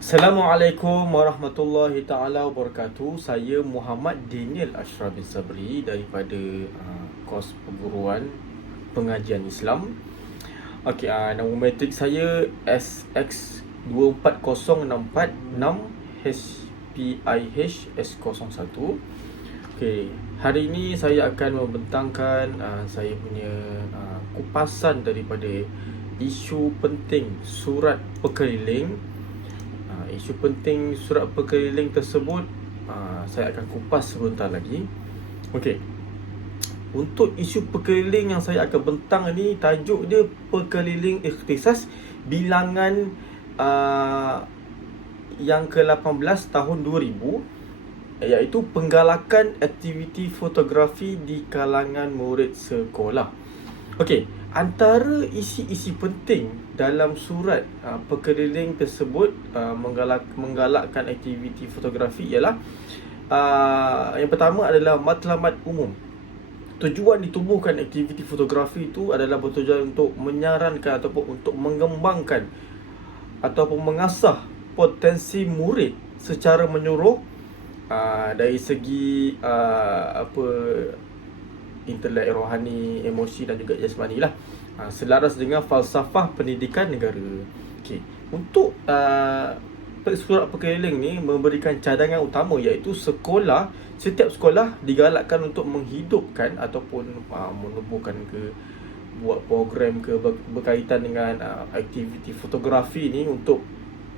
Assalamualaikum warahmatullahi taala wabarakatuh. Saya Muhammad Daniel Ashraf bin Sabri daripada uh, kos perguruan pengajian Islam. Okey, uh, nama matrik saya SX24064 HPIH S01. Okey, hari ini saya akan membentangkan uh, saya punya uh, kupasan daripada isu penting surat perkeliling uh, isu penting surat perkeliling tersebut uh, saya akan kupas sebentar lagi. Okey. Untuk isu perkeliling yang saya akan bentang ni tajuk dia perkeliling ikhtisas bilangan uh, yang ke-18 tahun 2000 iaitu penggalakan aktiviti fotografi di kalangan murid sekolah. Okey, antara isi-isi penting dalam surat uh, perkeliling tersebut uh, menggalak menggalakkan aktiviti fotografi ialah uh, yang pertama adalah matlamat umum. Tujuan ditubuhkan aktiviti fotografi itu adalah bertujuan untuk menyarankan ataupun untuk mengembangkan ataupun mengasah potensi murid secara menyeluruh uh, dari segi uh, apa intelek rohani, emosi dan juga jasmani lah. Ha, selaras dengan falsafah pendidikan negara. Okey. Untuk uh, surat perkeliling ni memberikan cadangan utama iaitu sekolah, setiap sekolah digalakkan untuk menghidupkan ataupun uh, menubuhkan ke buat program ke berkaitan dengan uh, aktiviti fotografi ni untuk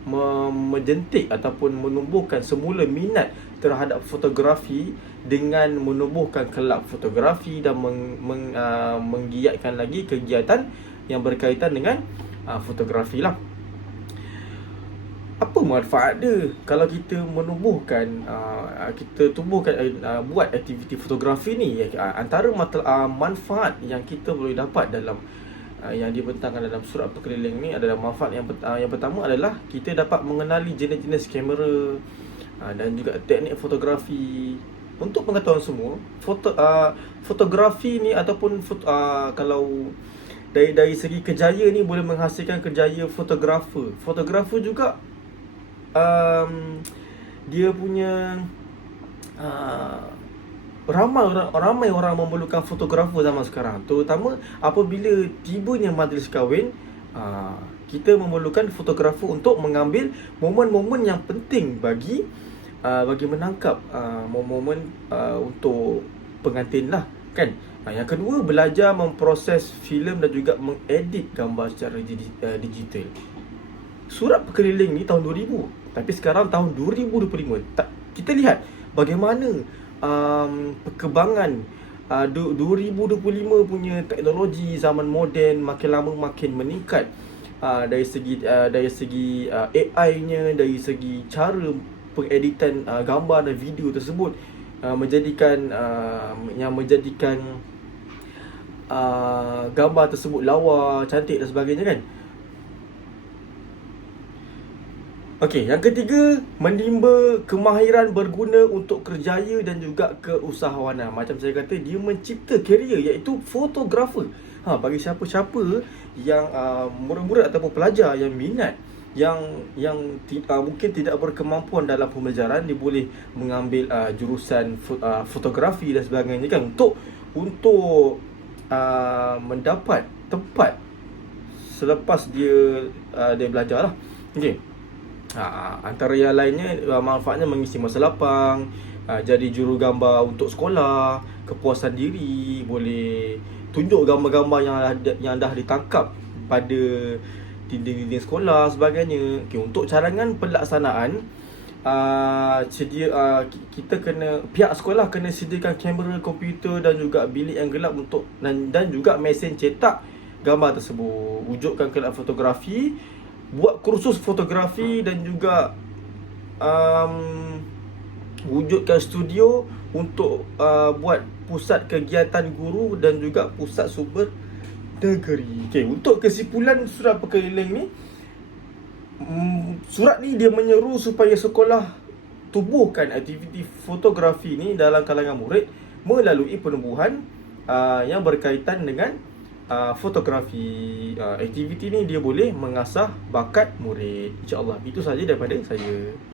menjentik ataupun menumbuhkan semula minat terhadap fotografi dengan menumbuhkan kelab fotografi dan meng, meng, uh, menggiatkan lagi kegiatan yang berkaitan dengan uh, fotografi lah. Apa manfaat dia kalau kita menumbuhkan uh, kita tumbuhkan uh, buat aktiviti fotografi ni uh, antara mata, uh, manfaat yang kita boleh dapat dalam uh, yang dibentangkan dalam surat perkeliling ni adalah manfaat yang uh, yang pertama adalah kita dapat mengenali jenis-jenis kamera uh, dan juga teknik fotografi. Untuk pengetahuan semua foto uh, fotografi ni ataupun foto, uh, kalau dari dari segi kejaya ni boleh menghasilkan kejaya fotografer. Fotografer juga um, dia punya uh, ramai ramai orang memerlukan fotografer zaman sekarang. Terutama apabila tibanya majlis kahwin aa, kita memerlukan fotografer untuk mengambil momen-momen yang penting bagi aa, bagi menangkap momen-momen untuk pengantin lah kan? Yang kedua belajar memproses filem dan juga mengedit gambar secara digital. Surat perkeliling ni tahun 2000 tapi sekarang tahun 2025 tak kita lihat bagaimana um, perkembangan uh, 2025 punya teknologi zaman moden makin lama makin meningkat. Uh, dari segi uh, dari segi uh, AI-nya dari segi cara pengeditan uh, gambar dan video tersebut uh, menjadikan uh, yang menjadikan uh, gambar tersebut lawa cantik dan sebagainya kan Okey, yang ketiga, menimba kemahiran berguna untuk kerjaya dan juga keusahawanan. Macam saya kata, dia mencipta karier iaitu fotografer. Ha, bagi siapa-siapa yang uh, murid-murid ataupun pelajar yang minat yang yang uh, mungkin tidak berkemampuan dalam pembelajaran dia boleh mengambil uh, jurusan fo- uh, fotografi dan sebagainya kan untuk untuk uh, mendapat tempat selepas dia uh, dia belajar lah. Okey. Ha, antara yang lainnya uh, manfaatnya mengisi masa lapang, uh, jadi juru gambar untuk sekolah, kepuasan diri, boleh tunjuk gambar-gambar yang yang dah ditangkap pada dinding-dinding sekolah sebagainya. Okay, untuk cadangan pelaksanaan uh, sedia kita kena pihak sekolah kena sediakan kamera komputer dan juga bilik yang gelap untuk dan, dan juga mesin cetak gambar tersebut. Wujudkan kelab fotografi buat kursus fotografi dan juga um, wujudkan studio untuk uh, buat pusat kegiatan guru dan juga pusat sumber negeri. Okey, untuk kesimpulan surat perkeliling ni um, surat ni dia menyeru supaya sekolah tubuhkan aktiviti fotografi ni dalam kalangan murid melalui penubuhan uh, yang berkaitan dengan uh, fotografi uh, aktiviti ni dia boleh mengasah bakat murid. Insyaallah itu saja daripada saya